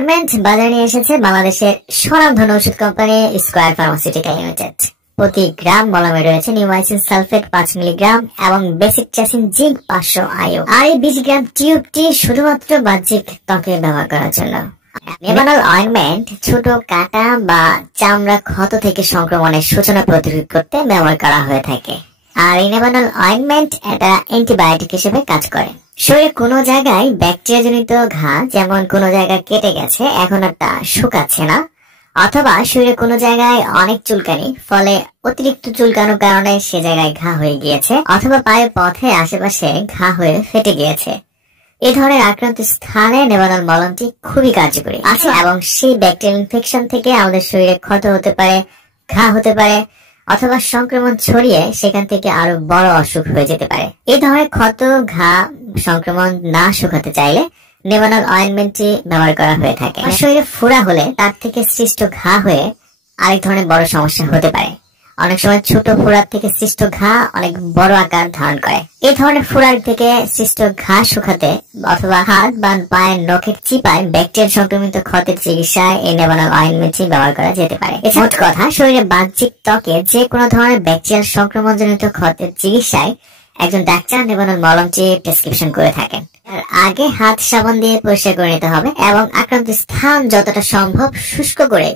Ointment বাজারে নিয়ে এসেছে বাংলাদেশের স্বনামধন্য ওষুধ কোম্পানি স্কয়ার ফার্মাসিউটিক্যাল লিমিটেড। প্রতি গ্রাম মলমে রয়েছে নিউমাইসিন সালফেট 5 মিলিগ্রাম এবং বেসিক ট্যাসিন জিঙ্ক 500 IU। আর এই 20 গ্রাম টিউবটি শুধুমাত্র বাহ্যিক ত্বকে ব্যবহার করার জন্য। নেভানল অয়েন্টমেন্ট ছোট কাটা বা চামড়া ক্ষত থেকে সংক্রমণের সূচনা প্রতিরোধ করতে ব্যবহার করা হয়ে থাকে। আর এই নেভানল অয়েন্টমেন্ট এটা অ্যান্টিবায়োটিক হিসেবে কাজ করে। শরীরে কোনো জায়গায় ব্যাকটেরিয়া জনিত ঘা, যেমন কোনো জায়গায় কেটে গেছে এখন আর তা শুকাচ্ছে না, অথবা শরীরে কোনো জায়গায় অনেক চুলকানি, ফলে অতিরিক্ত চুলকানোর কারণে সে জায়গায় ঘা হয়ে গিয়েছে, অথবা পায়ের পথে আশেপাশে ঘা হয়ে ফেটে গিয়েছে, এই ধরনের আক্রান্ত স্থানে নেভানল মলমটি খুবই কার্যকরী আছে এবং সেই ব্যাকটেরিয়াল ইনফেকশন থেকে আমাদের শরীরে ক্ষত হতে পারে, ঘা হতে পারে, অথবা সংক্রমণ ছড়িয়ে সেখান থেকে আরো বড় অসুখ হয়ে যেতে পারে। এই ধরনের ক্ষত, ঘা, সংক্রমণ না শুকাতে চাইলে নেভানল অয়েন্টমেন্টটি ব্যবহার করা হয়ে থাকে। শরীরে ফোড়া হলে তার থেকে সৃষ্ট ঘা হয়ে আরেক ধরনের বড় সমস্যা হতে পারে। অনেক সময় ছোট ফোড়ার থেকে সৃষ্ট ঘা অনেক বড় আকার ধারণ করে। এই ধরনের ফোড়ার থেকে সৃষ্ট ঘা শুকাতে অথবা হাত বা পায়ের নখের চিপায় ব্যাকটেরিয়া সংক্রমিত ক্ষতের চিকিৎসায় এই নেভানল অয়েন্টমেন্টটি ব্যবহার করা যেতে পারে। মোট কথা, শরীরে বাহ্যিক ত্বকে যে কোনো ধরনের ব্যাকটেরিয়াল সংক্রমণজনিত ক্ষতের চিকিৎসায় একজন ডাক্তার নেভানল মলমটি প্রেসক্রিপশন করে থাকেন। আগে হাত সাবান দিয়ে পরিষ্কার করে নিতে হবে এবং আক্রান্ত স্থান যতটা সম্ভব শুষ্ক করে